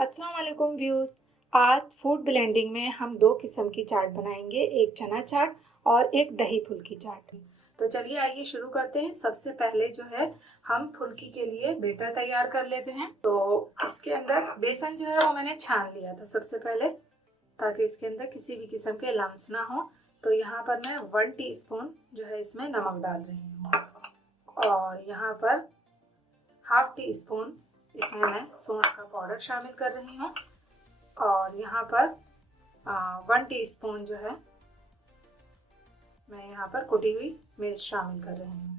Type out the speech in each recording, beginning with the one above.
अस्सलाम वालेकुम व्यूज़। आज फूड ब्लेंडिंग में हम दो किस्म की चाट बनाएंगे, एक चना चाट और एक दही फुल्की चाट। तो चलिए आइए शुरू करते हैं। सबसे पहले जो है हम फुल्की के लिए बैटर तैयार कर लेते हैं। तो इसके अंदर बेसन जो है वो मैंने छान लिया था सबसे पहले, ताकि इसके अंदर किसी भी किस्म के लम्स ना हो। तो यहाँ पर मैं 1 टीस्पून जो है इसमें नमक डाल रही हूँ और यहाँ पर हाफ टी स्पून इसमें मैं सौंठ का पाउडर शामिल कर रही हूँ और यहाँ पर 1 टीस्पून जो है मैं यहाँ पर कुटी हुई मिर्च शामिल कर रही हूँ।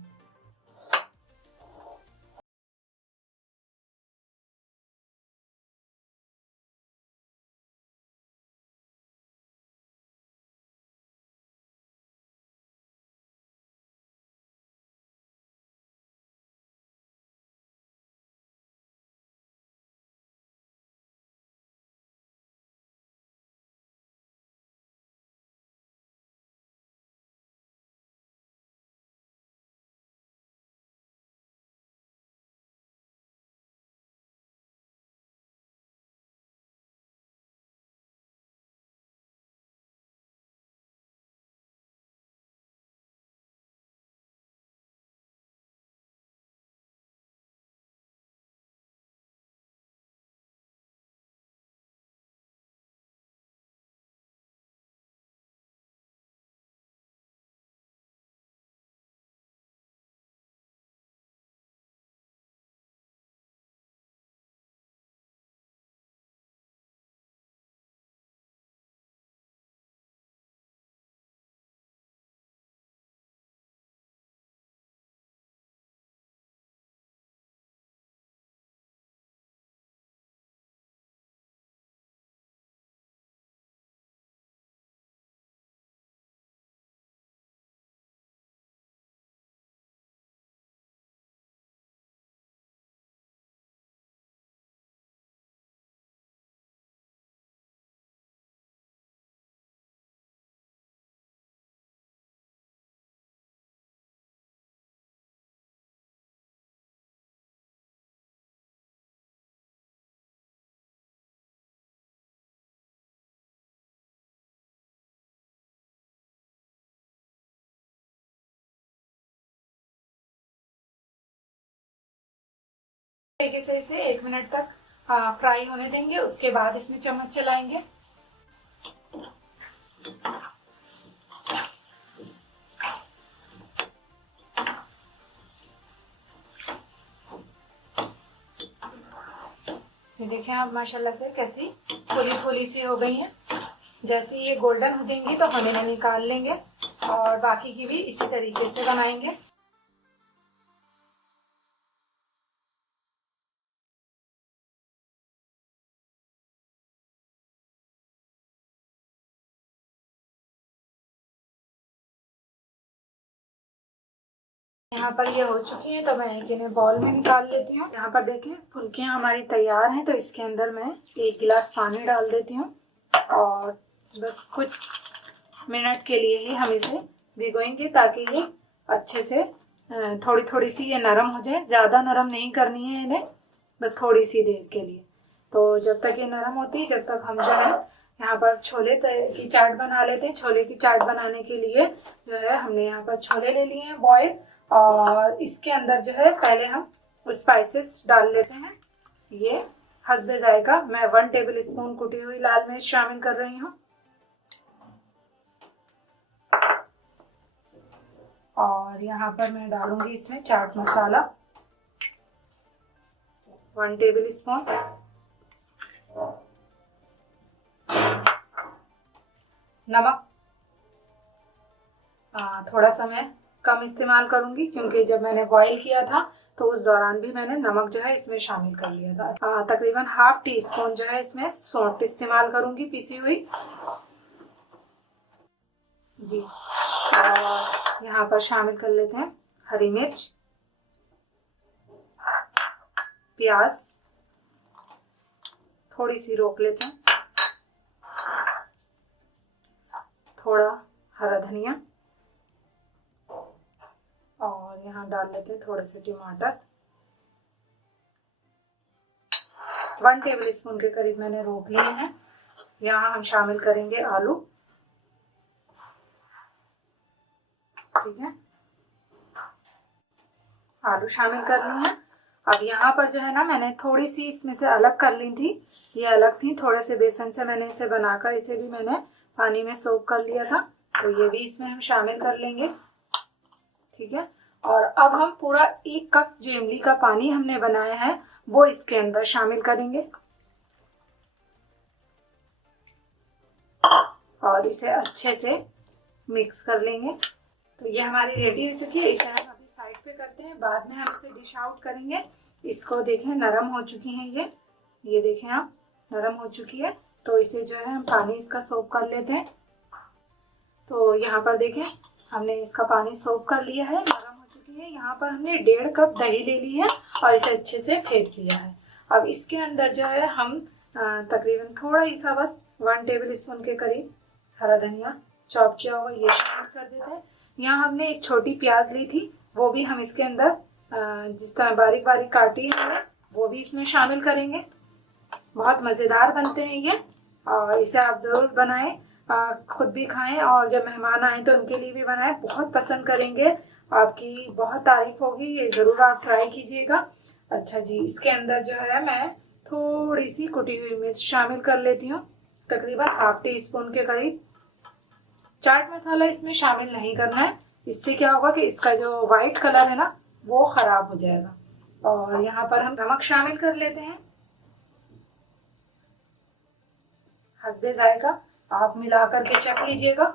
तरीके से इसे 1 मिनट तक फ्राई होने देंगे। उसके बाद इसमें चम्मच चलाएंगे। देखें आप माशाल्लाह से कैसी फुली फुली सी हो गई हैं। जैसे ये गोल्डन हो जाएंगी तो हम इन्हें निकाल लेंगे और बाकी की भी इसी तरीके से बनाएंगे। यहाँ पर ये हो चुकी है तो मैं इन्हें बॉल में निकाल लेती हूँ। यहाँ पर देखें फुल्कियाँ हमारी तैयार हैं। तो इसके अंदर मैं 1 गिलास पानी डाल देती हूँ और बस कुछ मिनट के लिए ही हम इसे भिगोएंगे, ताकि ये अच्छे से थोड़ी थोड़ी सी ये नरम हो जाए। ज़्यादा नरम नहीं करनी है इन्हें, बस थोड़ी सी देर के लिए। तो जब तक ये नरम होती है जब तक हम जो है यहाँ पर छोले की चाट बना लेते हैं। छोले की चाट बनाने के लिए जो है हमने यहाँ पर छोले ले लिए हैं बॉयल, और इसके अंदर जो है पहले हम स्पाइसेस डाल लेते हैं। ये हस्बे जायका मैं 1 टेबल स्पून कुटी हुई लाल मिर्च शामिल कर रही हूँ और यहाँ पर मैं डालूंगी इसमें चाट मसाला 1 टेबल स्पून, नमक थोड़ा सा मैं कम इस्तेमाल करूंगी क्योंकि जब मैंने बॉईल किया था तो उस दौरान भी मैंने नमक जो है इसमें शामिल कर लिया था। तकरीबन हाफ टी स्पून जो है इसमें सौंठ इस्तेमाल करूंगी पिसी हुई जी। और यहाँ पर शामिल कर लेते हैं हरी मिर्च, प्याज थोड़ी सी रोक लेते हैं, थोड़ा हरा धनिया और यहाँ डाल लेते हैं थोड़े से टमाटर। 1 टेबल स्पून के करीब मैंने रोक लिए हैं। यहाँ हम शामिल करेंगे आलू। ठीक है, आलू शामिल कर लिए हैं। अब यहाँ पर जो है ना, मैंने थोड़ी सी इसमें से अलग कर ली थी, ये अलग थी, थोड़े से बेसन से मैंने इसे बनाकर इसे भी मैंने पानी में सोक कर लिया था, तो ये भी इसमें हम शामिल कर लेंगे। ठीक है, और अब हम पूरा 1 कप जो इमली का पानी हमने बनाया है वो इसके अंदर शामिल करेंगे और इसे अच्छे से मिक्स कर लेंगे। तो ये हमारी रेडी हो चुकी है। इसे हम अभी साइड पे करते हैं, बाद में हम इसे डिश आउट करेंगे। इसको देखें, नरम हो चुकी हैं ये देखें आप, नरम हो चुकी है। तो इसे जो है हम पानी इसका सोक कर लेते हैं। तो यहाँ पर देखें, हमने इसका पानी सोक कर लिया है, नरम हो चुकी है। यहाँ पर हमने 1.5 कप दही ले ली है और इसे अच्छे से फेंट लिया है। अब इसके अंदर जो है हम तकरीबन थोड़ा ही सा, बस 1 टेबल स्पून के करीब हरा धनिया चॉप किया हुआ ये शामिल कर देते हैं। यहाँ हमने एक छोटी प्याज ली थी, वो भी हम इसके अंदर जिस तरह बारीक बारीक काटी है हमने, वो भी इसमें शामिल करेंगे। बहुत मज़ेदार बनते हैं ये, और इसे आप ज़रूर बनाएं, खुद भी खाएं और जब मेहमान आए तो उनके लिए भी बनाएं। बहुत पसंद करेंगे, आपकी बहुत तारीफ होगी, ये ज़रूर आप ट्राई कीजिएगा। अच्छा जी, इसके अंदर जो है मैं थोड़ी सी कुटी हुई मिर्च शामिल कर लेती हूँ, तकरीबन ½ टी स्पून के करीब। चाट मसाला इसमें शामिल नहीं करना है, इससे क्या होगा कि इसका जो वाइट कलर है ना वो खराब हो जाएगा। और यहाँ पर हम नमक शामिल कर लेते हैं, हस्बे जायका, आप मिला करके चख लीजिएगा।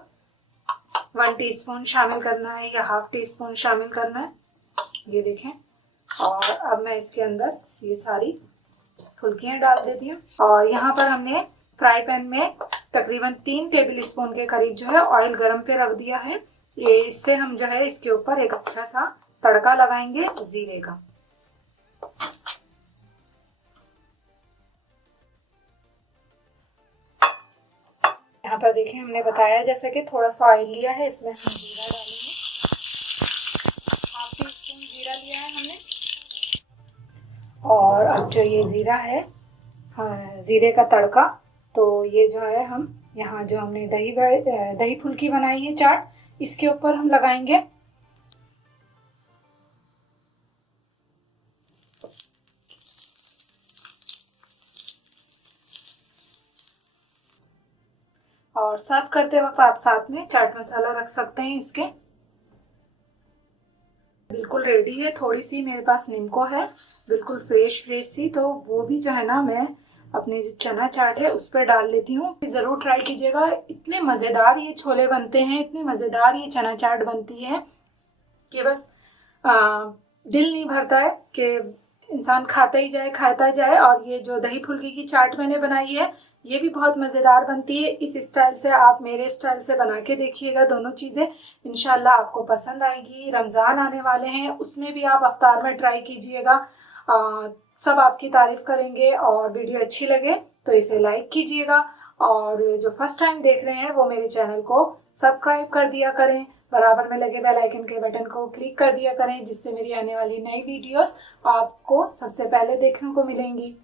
1 टीस्पून शामिल करना है या ½ टी स्पून शामिल करना है, ये देखें। और अब मैं इसके अंदर ये सारी फुल्कियाँ डाल देती हूँ। और यहाँ पर हमने फ्राई पैन में तकरीबन 3 टेबल स्पून के करीब जो है ऑयल गरम पे रख दिया है। ये इससे हम जो है इसके ऊपर एक अच्छा सा तड़का लगाएंगे जीरे का। यहाँ पर देखें, हमने बताया जैसे कि थोड़ा सा ऑयल लिया है, इसमें हम जीरा डालेंगे। ½ टी स्पून जीरा लिया है हमने। और अब जो ये जीरा है, जीरे का तड़का, तो ये जो है हम यहाँ जो हमने दही फुल्की बनाई है चाट, इसके ऊपर हम लगाएंगे। और सर्व करते वक्त आप साथ में चाट मसाला रख सकते हैं इसके। बिल्कुल रेडी है। थोड़ी सी मेरे पास नींबू है, बिल्कुल फ्रेश सी, तो वो भी जो है ना मैं अपने जो चना चाट है उस पर डाल लेती हूँ। ज़रूर ट्राई कीजिएगा, इतने मज़ेदार ये छोले बनते हैं, इतनी मज़ेदार ये चना चाट बनती है कि बस दिल नहीं भरता है कि इंसान खाता ही जाए। और ये जो दही फुल्की की चाट मैंने बनाई है ये भी बहुत मज़ेदार बनती है। इस स्टाइल से आप मेरे स्टाइल से बना के देखिएगा, दोनों चीज़ें इंशाल्लाह आपको पसंद आएगी। रमज़ान आने वाले हैं, उसमें भी आप अफ्तार में ट्राई कीजिएगा, सब आपकी तारीफ करेंगे। और वीडियो अच्छी लगे तो इसे लाइक कीजिएगा, और जो फर्स्ट टाइम देख रहे हैं वो मेरे चैनल को सब्सक्राइब कर दिया करें, बराबर में लगे बेल आइकन के बटन को क्लिक कर दिया करें, जिससे मेरी आने वाली नई वीडियोस आपको सबसे पहले देखने को मिलेंगी।